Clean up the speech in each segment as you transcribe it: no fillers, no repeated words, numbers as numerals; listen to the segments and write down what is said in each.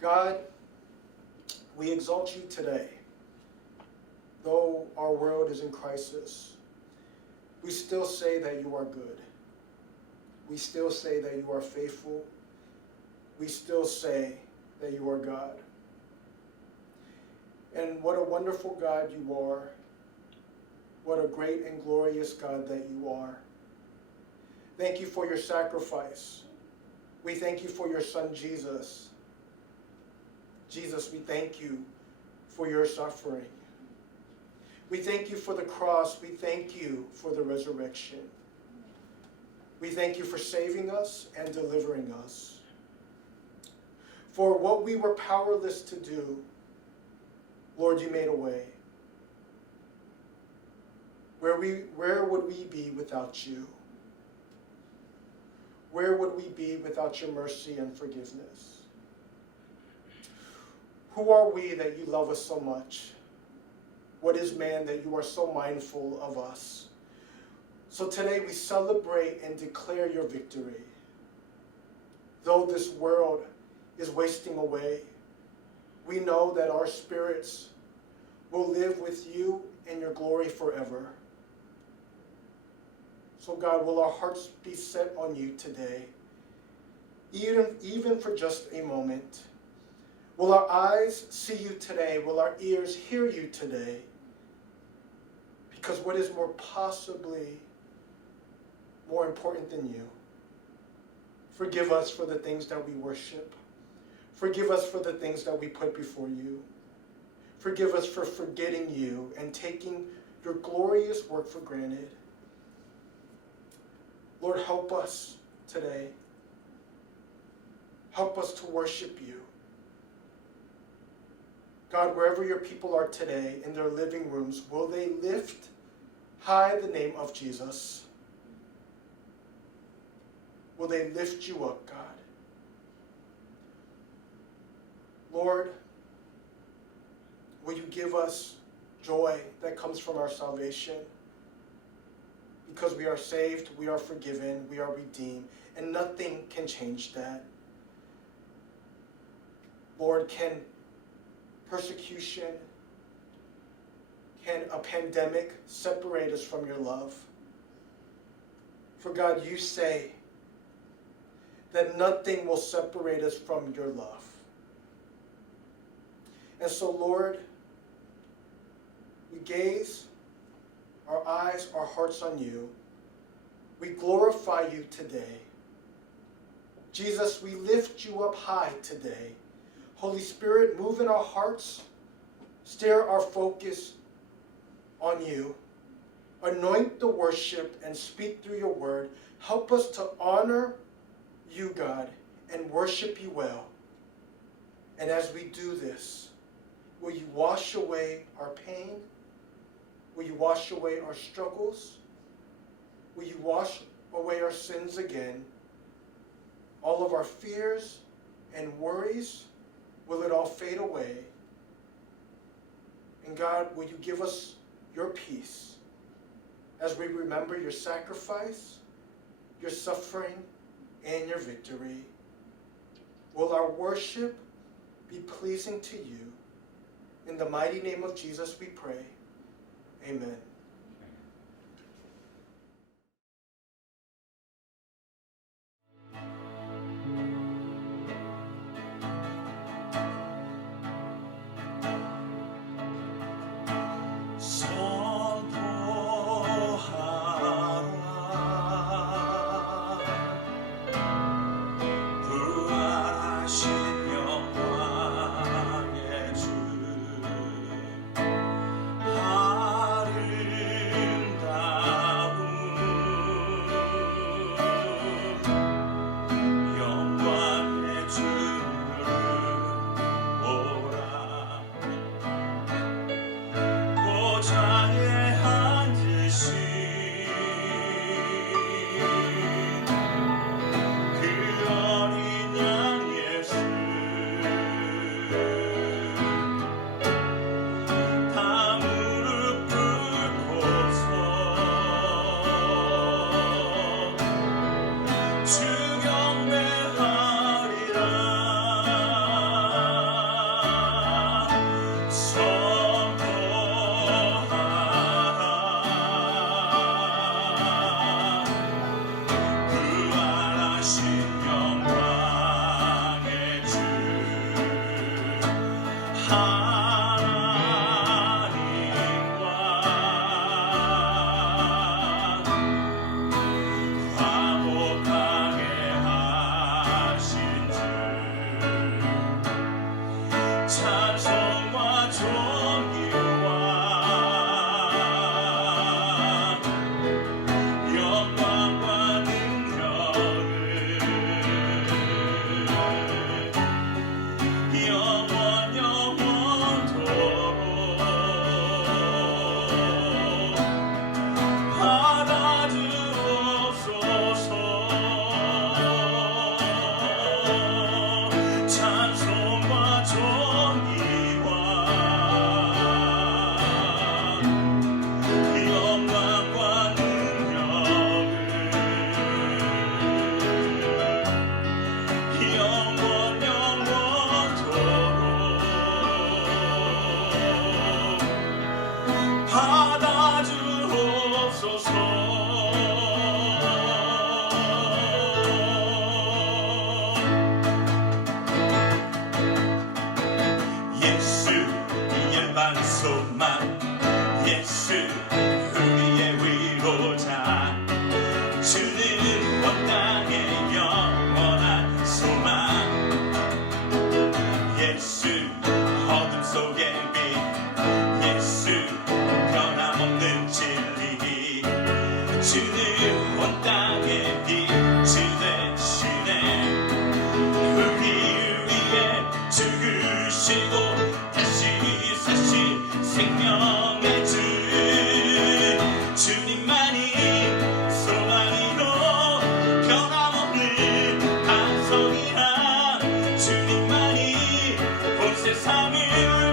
God, we exalt you today. Though our world is in crisis, we still say that you are good. We still say that you are faithful. We still say that you are God. And what a wonderful God you are. What a great and glorious God that you are. Thank you for your sacrifice. We thank you for your Son, Jesus. Jesus, we thank you for your suffering. We thank you for the cross. We thank you for the resurrection. We thank you for saving us and delivering us. For what we were powerless to do, Lord, you made a way. Where would we be without you? Where would we be without your mercy and forgiveness? Who are we that you love us so much? What is man that you are so mindful of us? So today we celebrate and declare your victory. Though this world is wasting away, we know that our spirits will live with you in your glory forever. So God, will our hearts be set on you today, even for just a moment? Will our eyes see you today? Will our ears hear you today? Because what is possibly more important than you? Forgive us for the things that we worship. Forgive us for the things that we put before you. Forgive us for forgetting you and taking your glorious work for granted. Lord, help us today. Help us to worship you. God, wherever your people are today, in their living rooms, will they lift high the name of Jesus? Will they lift you up, God? Lord, will you give us joy that comes from our salvation? Because we are saved, we are forgiven, we are redeemed, and nothing can change that. Lord, can persecution, can a pandemic separate us from your love? For God, you say that nothing will separate us from your love. And so, Lord, we gaze our eyes, our hearts on you. We glorify you today. Jesus, we lift you up high today. Holy Spirit, move in our hearts. Steer our focus on you. Anoint the worship and speak through your word. Help us to honor you, God, and worship you well. And as we do this, will you wash away our pain? Will you wash away our struggles? Will you wash away our sins again? All of our fears and worries, will it all fade away? And God, will you give us your peace as we remember your sacrifice, your suffering, and your victory? Will our worship be pleasing to you? In the mighty name of Jesus we pray. Amen. 진리 주는 온 땅에 빛이 되시네 우리 위해 죽으시고 다시 사신 생명의 주 주님만이 소망이요 변함없는 반석이라 주님만이 온 세상을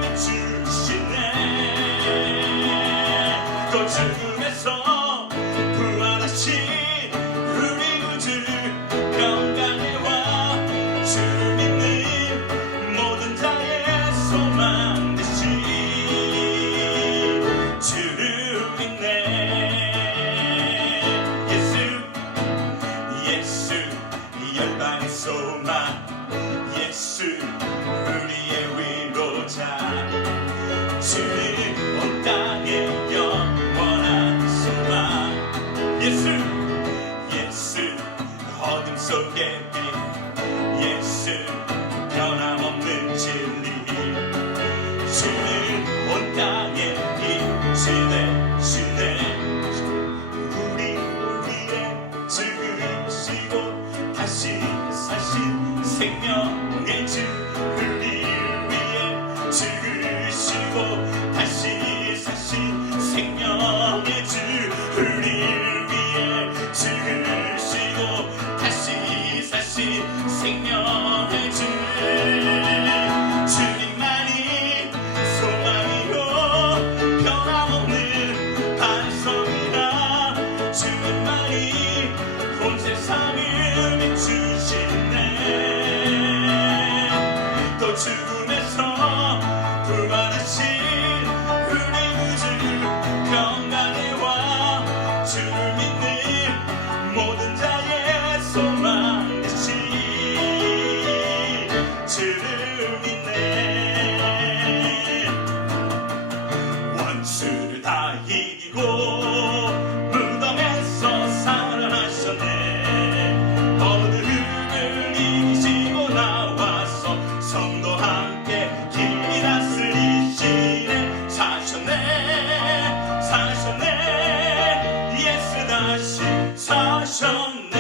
비추시네 또 죽음에서 부활하신 우리 구주 평강의 왕 주를 믿는 모든 자의 소망 되신 주를 믿네 예수 열방의 소망 예수 우리의 위로자 주는 온 땅의 영원한 소망 예수 어둠 속의 빛 예수 변함없는 진리 주는 온 땅의 빛이 되시네 우리 위해 죽으시고 다시 사신 생명의 주 우리 위해 죽으시고 다시 사신 생명의 주 우리 위해 죽으시고 다시 사신 생명의 주 주님만이 소망이요 변함없는 반석이라 주님만이 온 세상을 비추시네 또 죽음에서 부활하신 우리 구주 평강의 왕 주를 믿는 모든 자의 소망 되신 주를 믿네 원수를 다 이기고 무덤에서 살아나셨네 어둠을 이기시고 나와서 성도 함께 길이 다스리시네 사셨네 예수 다시 사셨네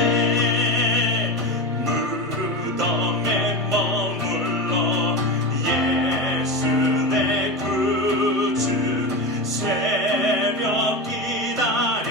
무덤에 머물러 예수 내 구주 새벽 기다리네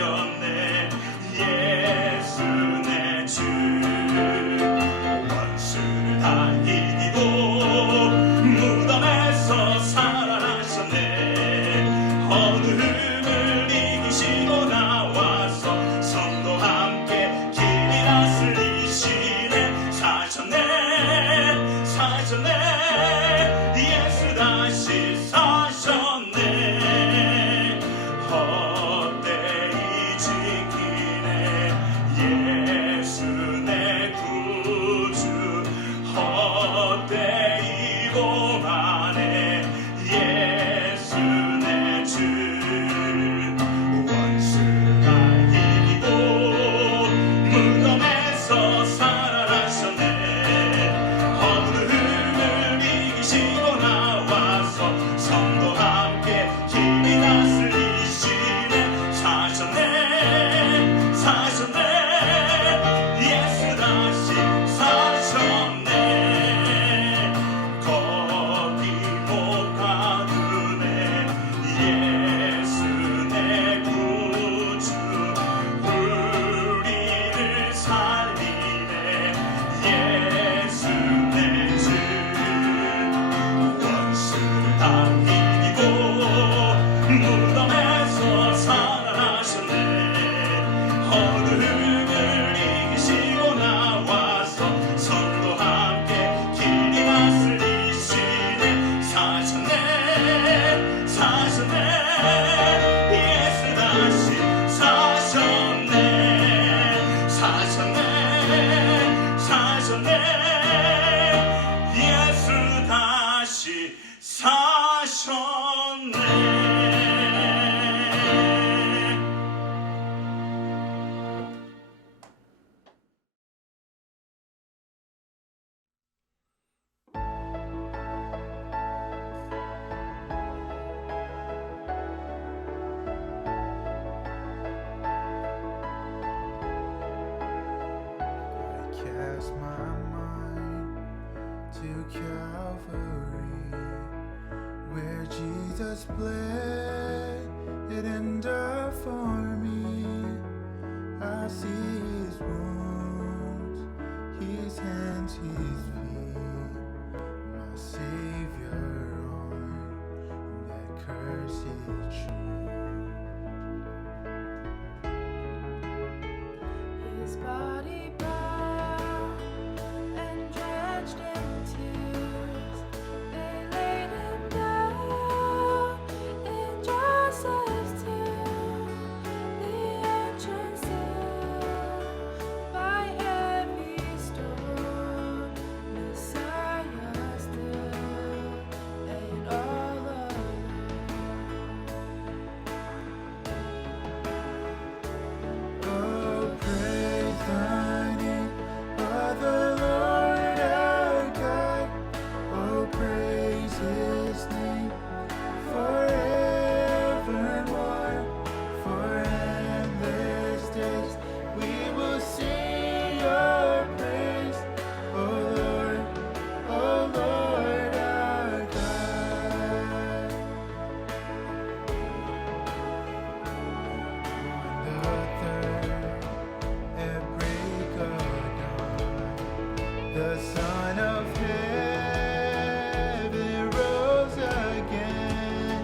cast my mind to Calvary, where Jesus bled and died for me. I see his wounds, his hands, his feet, my Savior on that cursed tree. His body bowed and drenched in tears, they laid him down in Joseph's tomb. The entrance sealed by heavy stone, Messiah still and all alone. Oh, praise the name of the Lord our God. Oh, praise his name forevermore. For endless days we will sing your praise. Oh Lord our God. On the third, at break of dawn, the Son of Heaven rose again.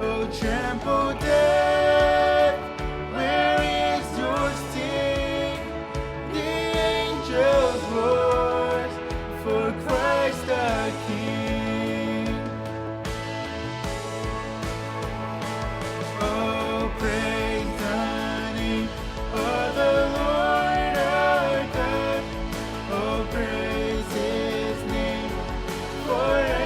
Oh, trample death, where is your sting? The angels roars for Christ the King. Oh, praise the name of the Lord our God. Oh, praise his name forevermore.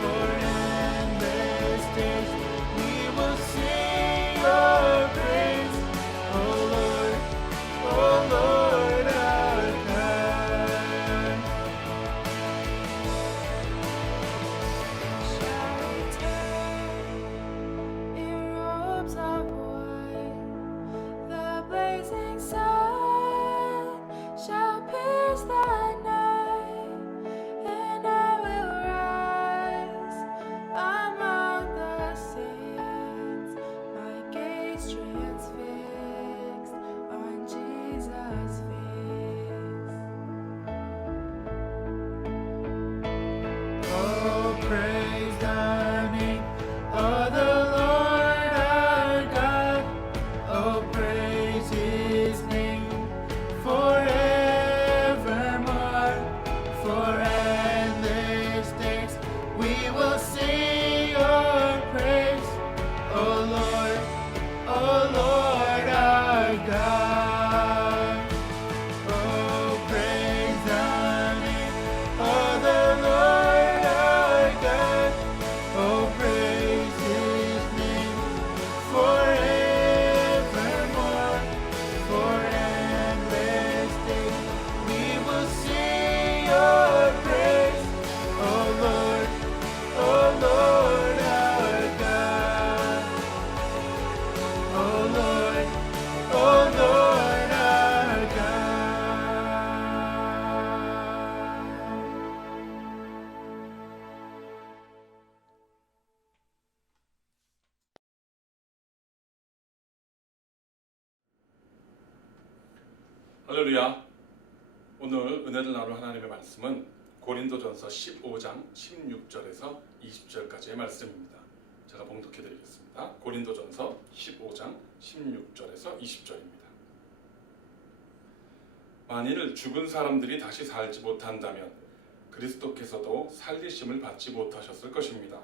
For endless days we will sing your praise. Oh Lord our God. Shall return in robes of white, the blazing sun shall pierce the night, and I will rise among the saints, my gaze transfixed on Jesus' face. Oh, praise the name of the Lord our God. Oh, praise his name forevermore. For endless days we will sing your praise. Oh Lord our God. Oh, praise the name of the Lord our God. Oh, praise his name forevermore. For endless days we will sing your praise. Oh Lord our God. Oh Lord our God. 할렐루야. 오늘 은혜를 나눌 하나님의 말씀은 고린도전서 15장 16절에서 20절까지의 말씀입니다. 제가 봉독해 드리겠습니다. 고린도전서 15장 16절에서 20절입니다. 만일 죽은 사람들이 다시 살지 못한다면 그리스도께서도 살리심을 받지 못하셨을 것입니다.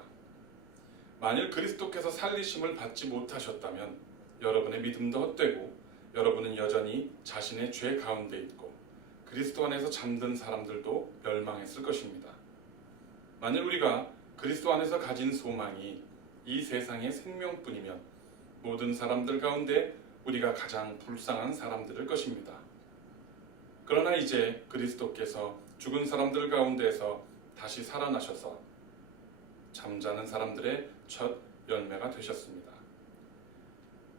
만일 그리스도께서 살리심을 받지 못하셨다면 여러분의 믿음도 헛되고 여러분은 여전히 자신의 죄 가운데 있고 그리스도 안에서 잠든 사람들도 멸망했을 것입니다. 만일 우리가 그리스도 안에서 가진 소망이 이 세상의 생명뿐이면 모든 사람들 가운데 우리가 가장 불쌍한 사람들일 것입니다. 그러나 이제 그리스도께서 죽은 사람들 가운데에서 다시 살아나셔서 잠자는 사람들의 첫 열매가 되셨습니다.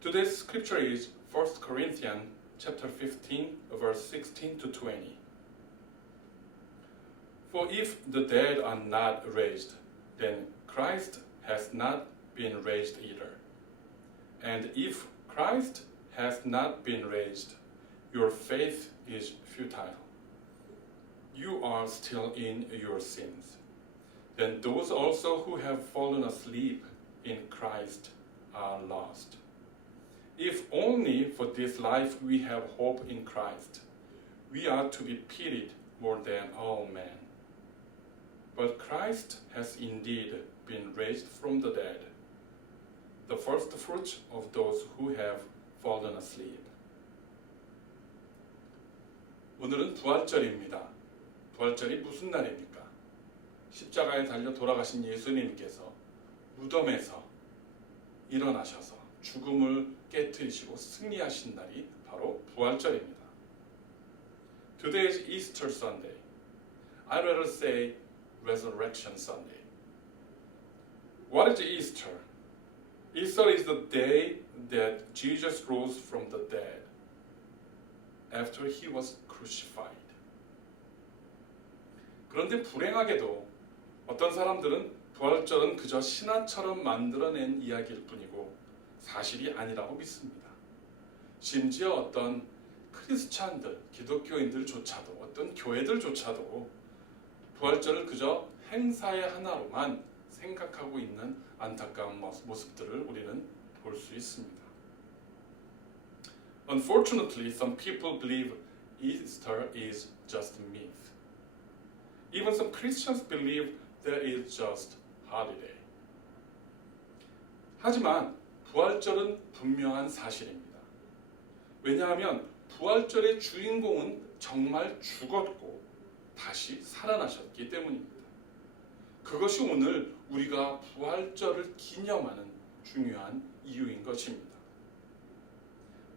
Today's scripture is 1 Corinthians chapter 15, verse 16 to 20. For if the dead are not raised, then Christ has not been raised either. And if Christ has not been raised, your faith is futile. You are still in your sins. Then those also who have fallen asleep in Christ are lost. If only for this life we have hope in Christ, we are to be pitied more than all men. But Christ has indeed been raised from the dead, the first fruits of those who have fallen asleep. 오늘은 부활절입니다. 부활절이 무슨 날입니까? 십자가에 달려 돌아가신 예수님께서 무덤에서 일어나셔서 죽음을 깨뜨리시고 승리하신 날이 바로 부활절입니다. Today is Easter Sunday. I'd rather say Resurrection Sunday. What is Easter? Easter is the day that Jesus rose from the dead after he was crucified. 그런데 불행하게도 어떤 사람들은 부활절은 그저 신화처럼 만들어낸 이야기일 뿐이고 사실이 아니라고 믿습니다. 심지어 어떤 크리스찬들, 기독교인들조차도 어떤 교회들조차도 부활절을 그저 행사의 하나로만 생각하고 있는 안타까운 모습들을 우리는 볼 수 있습니다. Unfortunately, some people believe Easter is just a myth. Even some Christians believe that it's just holiday. 하지만 부활절은 분명한 사실입니다. 왜냐하면 부활절의 주인공은 정말 죽었고 다시 살아나셨기 때문입니다. 그것이 오늘 우리가 부활절을 기념하는 중요한 이유인 것입니다.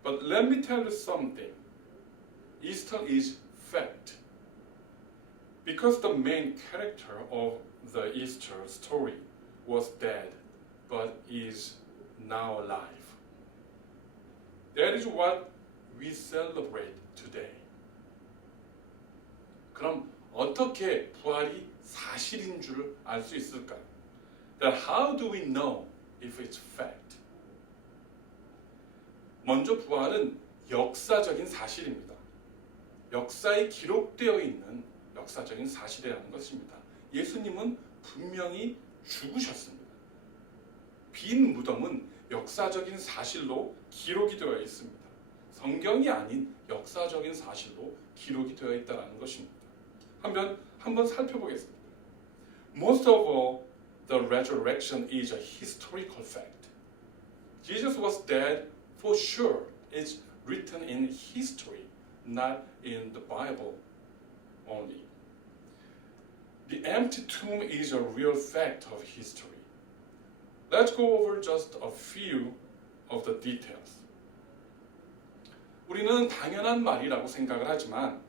But let me tell you something. Easter is fact. Because the main character of the Easter story was dead, but is now alive. That is what we celebrate today. 그럼 어떻게 부활이 사실인 줄 알 수 있을까요? That how do we know if it's fact? 먼저 부활은 역사적인 사실입니다. 역사에 기록되어 있는 역사적인 사실이라는 것입니다. 예수님은 분명히 죽으셨습니다. 빈 무덤은 역사적인 사실로 기록이 되어 있습니다. 성경이 아닌 역사적인 사실로 기록이 되어 있다는 것입니다. 한번 살펴보겠습니다. Most of all, the resurrection is a historical fact. Jesus was dead for sure. It's written in history, not in the Bible only. The empty tomb is a real fact of history. Let's go over just a few of the details. 우리는 당연한 말이라고 생각을 하지만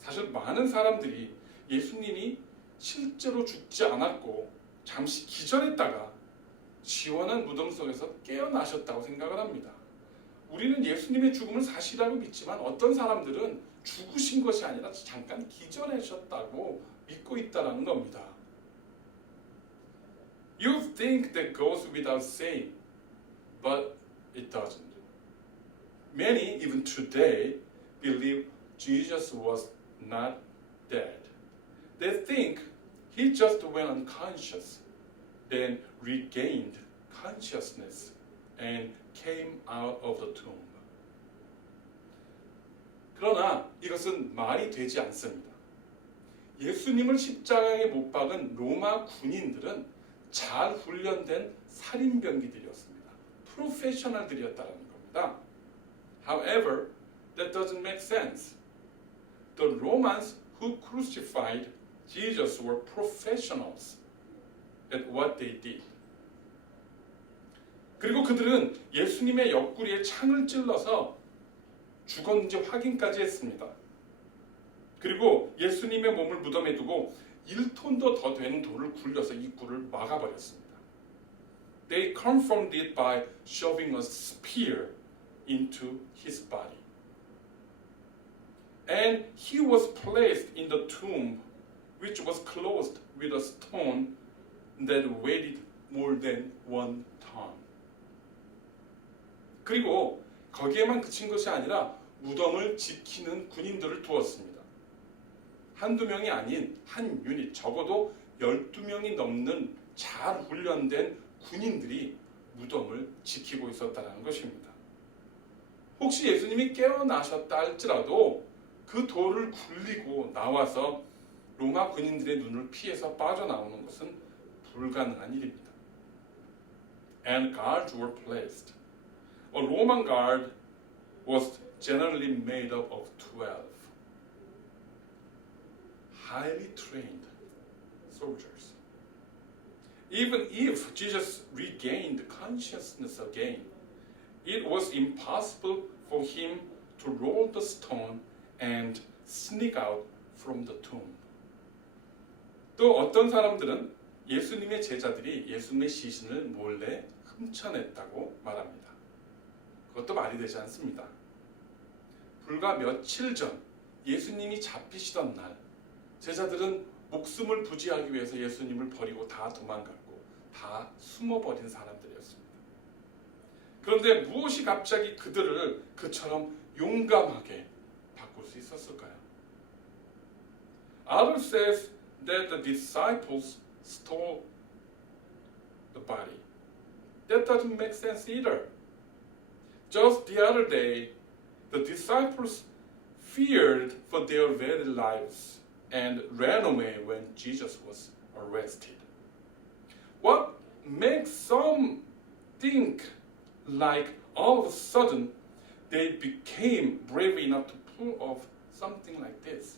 사실 많은 사람들이 예수님이 실제로 죽지 않았고 잠시 기절했다가 시원한 무덤 속에서 깨어나셨다고 생각을 합니다. 우리는 예수님의 죽음을 사실이라고 믿지만 어떤 사람들은 죽으신 것이 아니라 잠깐 기절하셨다고 믿고 있다는 겁니다. You think that goes without saying, but it doesn't. Many, even today, believe Jesus was not dead. They think he just went unconscious, then regained consciousness and came out of the tomb. 그러나 이것은 말이 되지 않습니다. 예수님을 십자가에 못 박은 로마 군인들은 잘 훈련된 살인병기들이었습니다. 프로페셔널들이었다는 겁니다. However, that doesn't make sense. The Romans who crucified Jesus were professionals at what they did. 그리고 그들은 예수님의 옆구리에 창을 찔러서 죽었는지 확인까지 했습니다. 그리고 예수님의 몸을 무덤에 두고 1톤도 더 되는 돌을 굴려서 입구를 막아버렸습니다. They confirmed it by shoving a spear into his body. And he was placed in the tomb, which was closed with a stone that weighed more than 1 ton. 그리고 거기에만 그친 것이 아니라 무덤을 지키는 군인들을 두었습니다. 한두 명이 아닌 한 유닛, 적어도 12명이 넘는 잘 훈련된 군인들이 무덤을 지키고 있었다는 것입니다. 혹시 예수님이 깨어나셨다 할지라도 그 돌을 굴리고 나와서 로마 군인들의 눈을 피해서 빠져나오는 것은 불가능한 일입니다. And guards were placed. A Roman guard was generally made up of 12 highly trained soldiers. Even if Jesus regained consciousness again, it was impossible for him to roll the stone and sneak out from the tomb. 또 어떤 사람들은 예수님의 제자들이 예수님의 시신을 몰래 훔쳐냈다고 말합니다. 그것도 말이 되지 않습니다. 불과 며칠 전 예수님이 잡히시던 날 제자들은 목숨을 부지하기 위해서 예수님을 버리고 다 도망갔고 다 숨어버린 사람들이었습니다. 그런데 무엇이 갑자기 그들을 그처럼 용감하게 바꿀 수 있었을까요? Others says that the disciples stole the body. That doesn't make sense either. Just the other day, the disciples feared for their very lives and ran away when Jesus was arrested. What makes some think like all of a sudden they became brave enough to pull off something like this?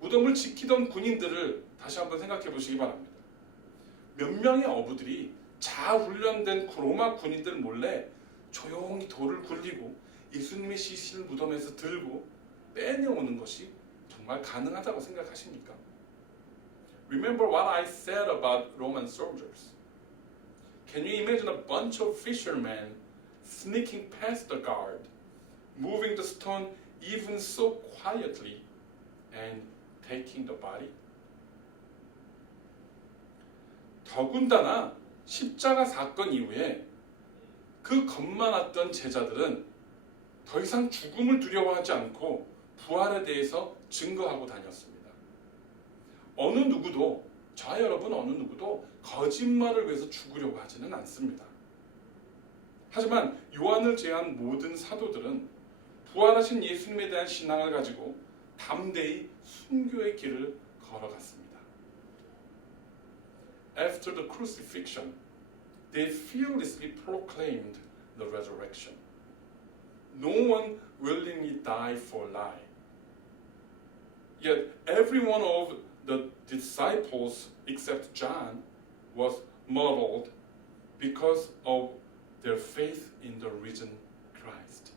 무덤을 지키던 군인들을 다시 한번 생각해 보시기 바랍니다. 몇 명의 어부들이 잘 훈련된 로마 군인들 몰래 조용히 돌을 굴리고 예수님의 시신을 무덤에서 들고 빼내오는 것이 정말 가능하다고 생각하십니까? Remember what I said about Roman soldiers. Can you imagine a bunch of fishermen sneaking past the guard, moving the stone even so quietly, and taking the body? 더군다나 십자가 사건 이후에 그 겁 많았던 제자들은 더 이상 죽음을 두려워하지 않고 부활에 대해서 증거하고 다녔습니다. 어느 누구도, 저와 여러분 어느 누구도 거짓말을 위해서 죽으려고 하지는 않습니다. 하지만 요한을 제외한 모든 사도들은 부활하신 예수님에 대한 신앙을 가지고 담대히 순교의 길을 걸어갔습니다. After the crucifixion, they fearlessly proclaimed the resurrection. No one willingly died for a lie. Yet every one of the disciples except John was martyred because of their faith in the risen Christ.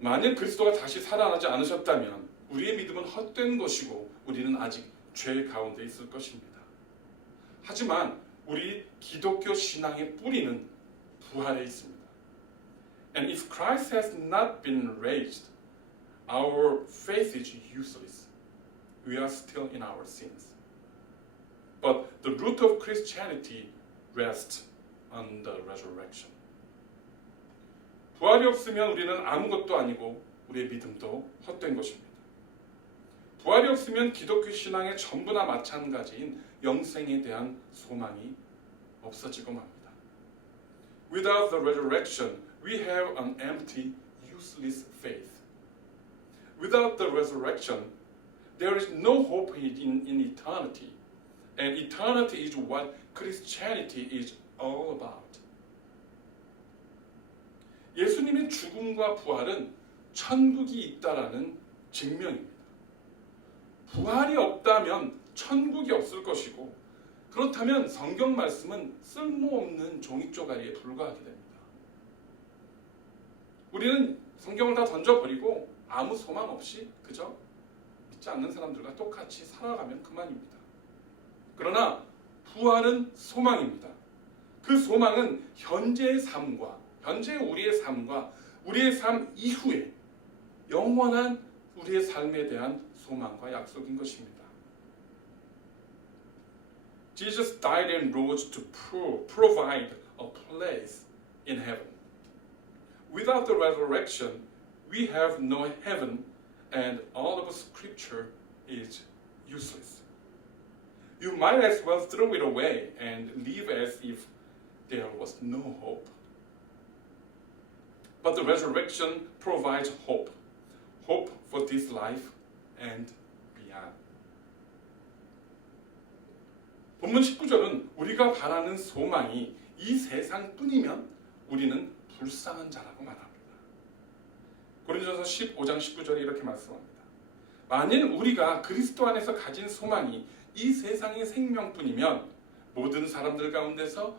만일 그리스도가 다시 살아나지 않으셨다면 우리의 믿음은 헛된 것이고 우리는 아직 죄 가운데 있을 것입니다. 하지만 우리 기독교 신앙의 뿌리는 부활에 있습니다. And if Christ has not been raised, our faith is useless. We are still in our sins. But the root of Christianity rests on the resurrection. 부활이 없으면 우리는 아무것도 아니고 우리의 믿음도 헛된 것입니다. 부활이 없으면 기독교 신앙의 전부나 마찬가지인 영생에 대한 소망이 없어지고 맙니다. Without the resurrection, we have an empty, useless faith. Without the resurrection, there is no hope in eternity. And eternity is what Christianity is all about. 예수님의 죽음과 부활은 천국이 있다라는 증명입니다. 부활이 없다면 천국이 없을 것이고 그렇다면 성경 말씀은 쓸모없는 종이쪼가리에 불과하게 됩니다. 우리는 성경을 다 던져버리고 아무 소망 없이 그저 믿지 않는 사람들과 똑같이 살아가면 그만입니다. 그러나 부활은 소망입니다. 그 소망은 현재의 삶과 현재 우리의 삶과 우리의 삶 이후에 영원한 우리의 삶에 대한 소망과 약속인 것입니다. Jesus died and rose to provide a place in heaven. Without the resurrection, we have no heaven, and all of Scripture is useless. You might as well throw it away and live as if there was no hope. But the resurrection provides hope. Hope for this life and beyond. 본문 19절은 우리가 바라는 소망이 이 세상뿐이면 우리는 불쌍한 자라고 말합니다. 고린도전서 15장 19절에 이렇게 말씀합니다. 만일 우리가 그리스도 안에서 가진 소망이 이 세상의 생명뿐이면 모든 사람들 가운데서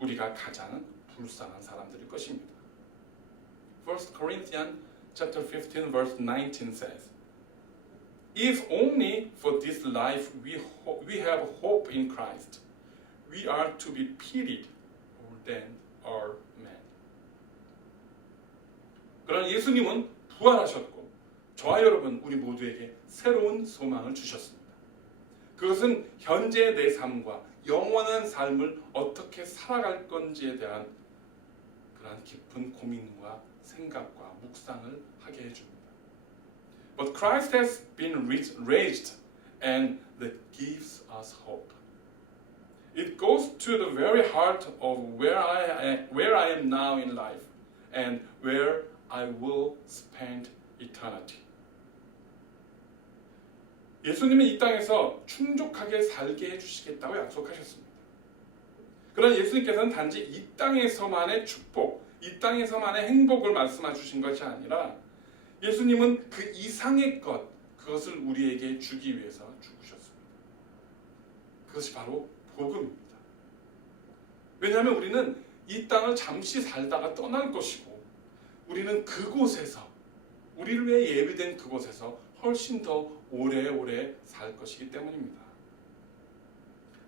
우리가 가장 불쌍한 사람들일 것입니다. 1 Corinthians chapter 15 verse 19 says, If only for this life we have hope in Christ, we are to be pitied more than all men. 그러나 예수님은 부활하셨고 저와 여러분 우리 모두에게 새로운 소망을 주셨습니다. 그것은 현재 내 삶과 영원한 삶을 어떻게 살아갈 건지에 대한 그러한 깊은 고민과 생각과 묵상을 하게 해줍니다. But Christ has been raised and that gives us hope. It goes to the very heart of where I am now in life and where I will spend eternity. 예수님은 이 땅에서 충족하게 살게 해주시겠다고 약속하셨습니다. 그러나 예수님께서는 단지 이 땅에서만의 축복, 이 땅에서만의 행복을 말씀해 주신 것이 아니라 예수님은 그 이상의 것, 그것을 우리에게 주기 위해서 죽으셨습니다. 그것이 바로 복음입니다. 왜냐하면 우리는 이 땅을 잠시 살다가 떠날 것이고 우리는 그곳에서 우리를 위해 예비된 그곳에서 훨씬 더 오래오래 살 것이기 때문입니다.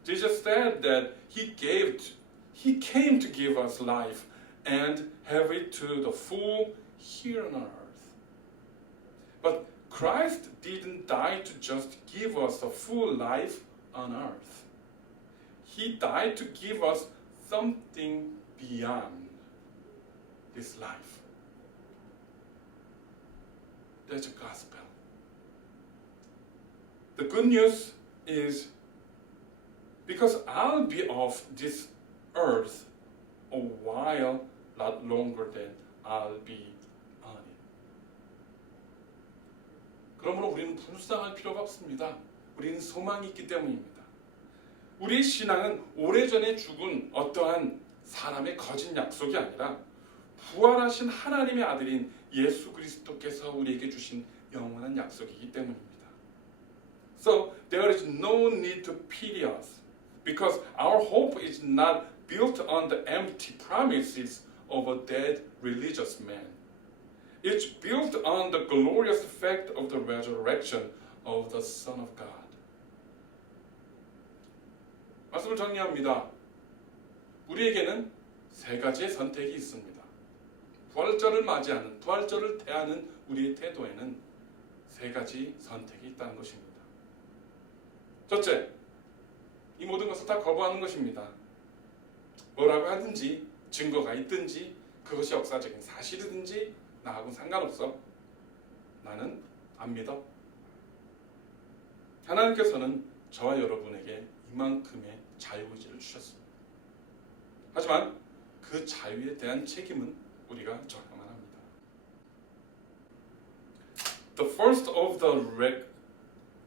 Jesus said that He came to give us life and have it to the full here on earth. But Christ didn't die to just give us a full life on earth. He died to give us something beyond this life. That's the gospel. The good news is because I'll be off this earth a while, not longer than I'll be on it. 그러므로 우리는 불쌍할 필요가 없습니다. 우리는 소망이 있기 때문입니다. 우리의 신앙은 오래전에 죽은 어떠한 사람의 거짓 약속이 아니라 부활하신 하나님의 아들인 예수 그리스도께서 우리에게 주신 영원한 약속이기 때문입니다. So there is no need to pity us because our hope is not built on the empty promises of a dead religious man. It's built on the glorious fact of the resurrection of the Son of God. 말씀을 정리합니다. 우리에게는 세 가지의 선택이 있습니다. 부활절을 맞이하는, 부활절을 대하는 우리의 태도에는 세 가지 선택이 있다는 것입니다. 첫째, 이 모든 것을 다 거부하는 것입니다. 뭐라고 하든지 증거가 있든지 그것이 역사적인 사실이든지 나하고는 상관없어. 나는 안 믿어. 하나님께서는 저와 여러분에게 이만큼의 자유의지를 주셨습니다. 하지만 그 자유에 대한 책임은 우리가 져야만 합니다. The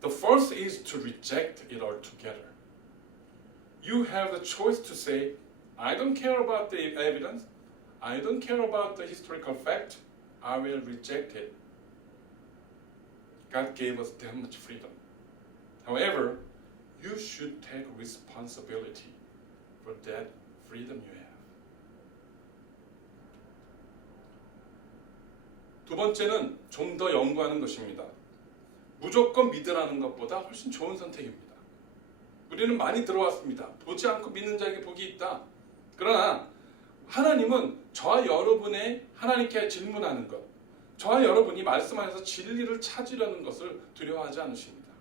first is to reject it altogether. You have the choice to say, I don't care about the evidence. I don't care about the historical fact. I will reject it. God gave us that much freedom. However, you should take responsibility for that freedom you have. 두 번째는 좀 더 연구하는 것입니다. 무조건 믿으라는 것보다 훨씬 좋은 선택입니다. 우리는 많이 들어왔습니다. 보지 않고 믿는 자에게 복이 있다. 그러나 하나님은 저와 여러분의 하나님께 질문하는 것, 저와 여러분이 말씀 안에서 진리를 찾으려는 것을 두려워하지 않으십니다.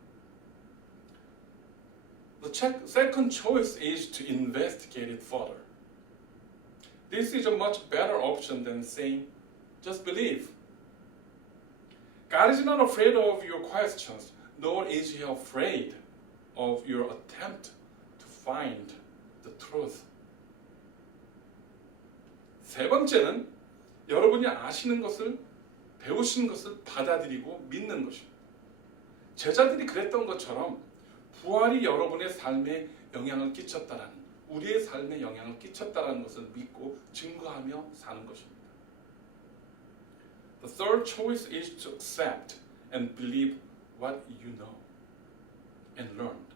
The second choice is to investigate it further. This is a much better option than saying, just believe. God is not afraid of your questions, nor is He afraid of your attempt to find the truth. 세 번째는 여러분이 아시는 것을, 배우신 것을 받아들이고 믿는 것입니다. 제자들이 그랬던 것처럼 부활이 여러분의 삶에 영향을 끼쳤다라는, 우리의 삶에 영향을 끼쳤다라는 것을 믿고 증거하며 사는 것입니다. The third choice is to accept and believe what you know and learned.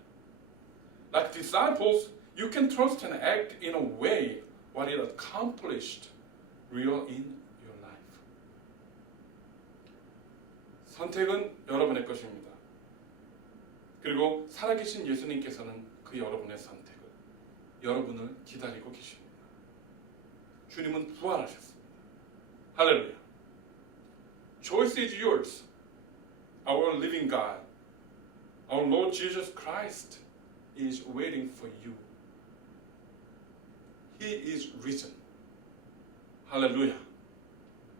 Like disciples, you can trust and act in a way what it accomplished real in your life. 선택은 여러분의 것입니다. 그리고 살아계신 예수님께서는 그 여러분의 선택을, 여러분을 기다리고 계십니다. 주님은 부활하셨습니다. 할렐루야. Choice is yours. Our living God, our Lord Jesus Christ is waiting for you. He is risen. 할렐루야.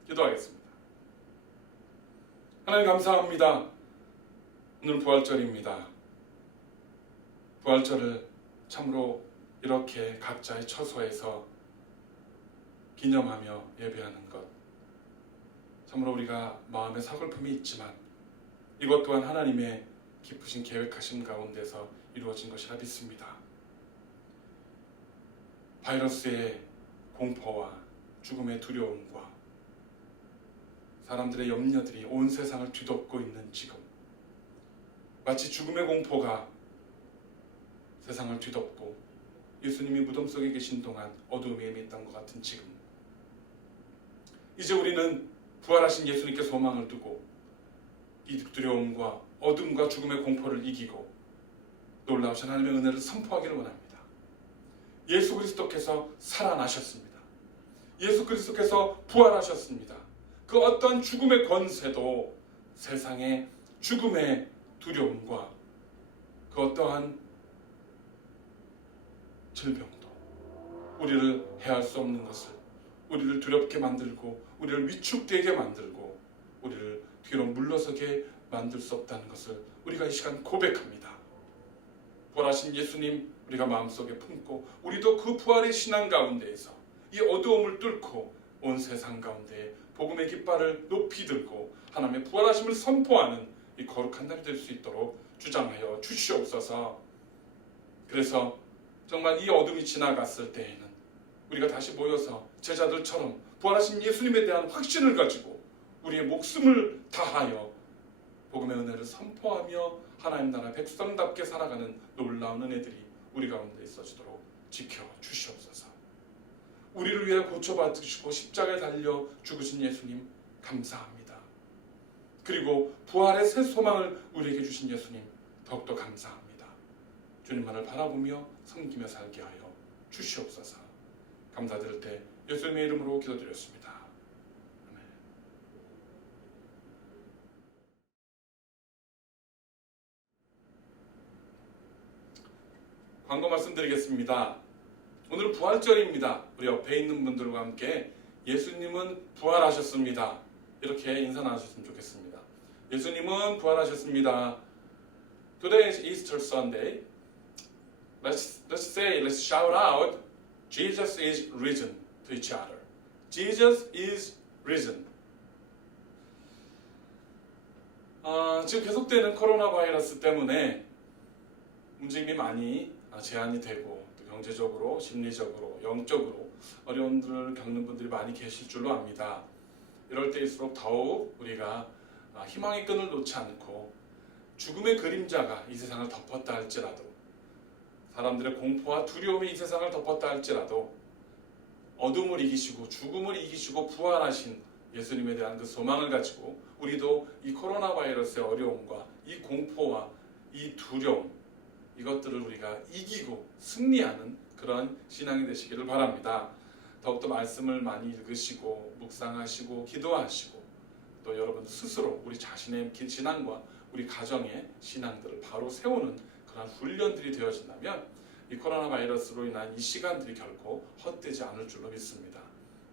기도하겠습니다. 하나님 감사합니다. 오늘 부활절입니다. 부활절을 참으로 이렇게 각자의 처소에서 기념하며 예배하는 것, 참으로 우리가 마음에 서글픔이 있지만 이것 또한 하나님의 깊으신 계획하심 가운데서 이루어진 것이라 믿습니다. 바이러스의 공포와 죽음의 두려움과 사람들의 염려들이 온 세상을 뒤덮고 있는 지금, 마치 죽음의 공포가 세상을 뒤덮고 예수님이 무덤 속에 계신 동안 어두움에 임했던 것 같은 지금, 이제 우리는 부활하신 예수님께 소망을 두고 이 두려움과 어둠과 죽음의 공포를 이기고 놀라우신 하나님의 은혜를 선포하기를 원합니다. 예수 그리스도께서 살아나셨습니다. 예수 그리스도께서 부활하셨습니다. 그 어떠한 죽음의 권세도, 세상의 죽음의 두려움과 그 어떠한 질병도 우리를 해할 수 없는 것을, 우리를 두렵게 만들고 우리를 위축되게 만들고 우리를 뒤로 물러서게 만들 수 없다는 것을 우리가 이 시간 고백합니다. 부활하신 예수님 우리가 마음속에 품고 우리도 그 부활의 신앙 가운데에서 이 어두움을 뚫고 온 세상 가운데 복음의 깃발을 높이 들고 하나님의 부활하심을 선포하는 이 거룩한 날이 될 수 있도록 주장하여 주시옵소서. 그래서 정말 이 어둠이 지나갔을 때에는 우리가 다시 모여서 제자들처럼 부활하신 예수님에 대한 확신을 가지고 우리의 목숨을 다하여 복음의 은혜를 선포하며 하나님 나라 백성답게 살아가는 놀라운 은혜들이 우리 가운데 있어지도록 지켜주시옵소서. 우리를 위해 고쳐받으시고 십자가에 달려 죽으신 예수님 감사합니다. 그리고 부활의 새 소망을 우리에게 주신 예수님 더욱더 감사합니다. 주님만을 바라보며 섬기며 살게 하여 주시옵소서. 감사드릴 때 예수님의 이름으로 기도드렸습니다. 아멘. 광고 말씀드리겠습니다. 오늘 부활절입니다. 우리 옆에 있는 분들과 함께 예수님은 부활하셨습니다. 이렇게 인사 나누셨으면 좋겠습니다. 예수님은 부활하셨습니다. Today is Easter Sunday. Let's shout out, Jesus is risen to each other. Jesus is risen. 지금 계속되는 코로나 바이러스 때문에 움직임이 많이 제한이 되고 또 경제적으로, 심리적으로, 영적으로 어려움들을 겪는 분들이 많이 계실 줄로 압니다. 이럴 때일수록 더욱 우리가 희망의 끈을 놓지 않고 죽음의 그림자가 이 세상을 덮었다 할지라도, 사람들의 공포와 두려움이 이 세상을 덮었다 할지라도 어둠을 이기시고 죽음을 이기시고 부활하신 예수님에 대한 그 소망을 가지고 우리도 이 코로나 바이러스의 어려움과 이 공포와 이 두려움, 이것들을 우리가 이기고 승리하는 그런 신앙이 되시기를 바랍니다. 더욱더 말씀을 많이 읽으시고 묵상하시고 기도하시고 또 여러분 스스로 우리 자신의 신앙과 우리 가정의 신앙들을 바로 세우는 그런 훈련들이 되어진다면 이 코로나 바이러스로 인한 이 시간들이 결코 헛되지 않을 줄로 믿습니다.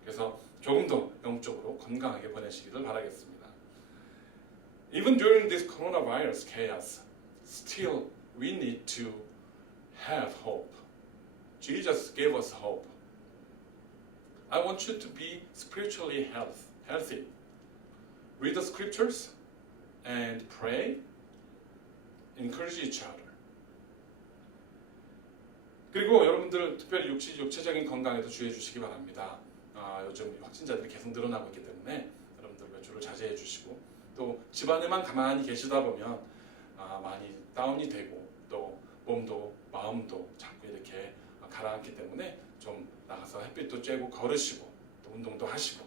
그래서 조금 더 영적으로 건강하게 보내시기를 바라겠습니다. Even during this coronavirus chaos, still we need to have hope. Jesus gave us hope. I want you to be spiritually healthy. Read the scriptures and pray. Encourage each other. 그리고 여러분들 특별히 육체적인 건강에도 주의해 주시기 바랍니다. 요즘 확진자들이 계속 늘어나고 있기 때문에 여러분들 외출을 자제해 주시고 또 집안에만 가만히 계시다 보면 많이 다운이 되고 또 몸도 마음도 자꾸 이렇게 가라앉기 때문에 좀 나가서 햇빛도 쬐고 걸으시고 또 운동도 하시고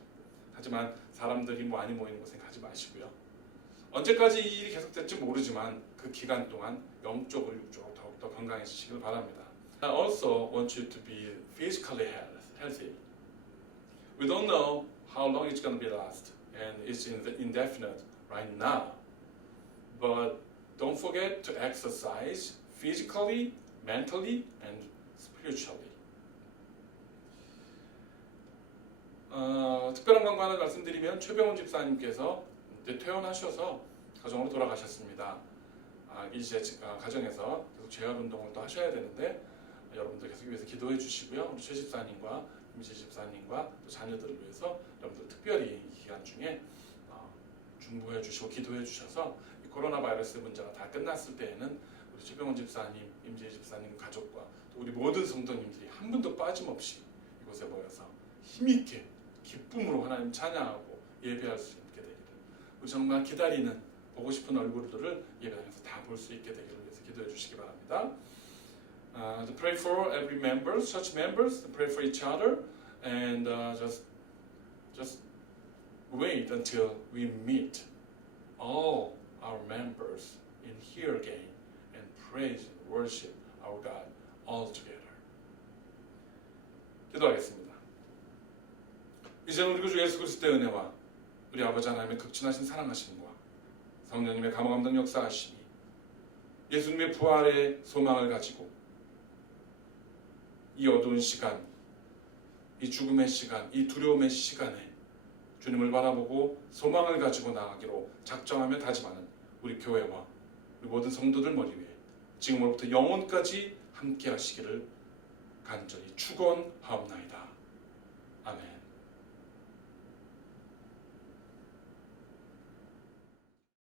하지만 사람들이 많이 모이는 곳에 가지 마시고요. 언제까지 이 일이 계속될지 모르지만 그 기간 동안 영적으로 육적으로 더욱더 건강해지시길 바랍니다. I also want you to be physically healthy. We don't know how long it's going to be last and it's indefinite right now. But don't forget to exercise physically, mentally, and spiritually. 특별한 광고 하나 말씀드리면 최병훈 집사님께서 퇴원하셔서 가정으로 돌아가셨습니다. 이제 가정에서 계속 재활 운동을 또 하셔야 되는데 여러분들 계속 위해서 기도해 주시고요. 우리 최 집사님과 김지 집사님과 또 자녀들을 위해서 여러분들 특별히 이 기간 중에 중보해 주시고 기도해 주셔서 이 코로나 바이러스 문제가 다 끝났을 때에는 우리 최병훈 집사님, 임지혜 집사님 가족과 또 우리 모든 성도님들이 한 분도 빠짐없이 이곳에 모여서 힘있게 기쁨으로 하나님 찬양하고 예배할 수 있게 되기를 우리 정말 기다리는 보고 싶은 얼굴들을 예배당에서 다 볼 수 있게 되기를 위해서 기도해 주시기 바랍니다. To pray for every member, church members, to pray for each other, and just wait until we meet all our members in here again and praise and worship our God all together. 기도하겠습니다. 이제는 우리 주 예수 그리스도의 은혜와 우리 아버지 하나님의 극진하신 사랑하심과 성령님의 감화감동 역사하심이 예수님의 부활의 소망을 가지고 이 어두운 시간, 이 죽음의 시간, 이 두려움의 시간에 주님을 바라보고 소망을 가지고 나가기로 작정하며 다짐하는 우리 교회와 우리 모든 성도들 머리 위에 지금으로부터 영원까지 함께 하시기를 간절히 축원하옵나이다.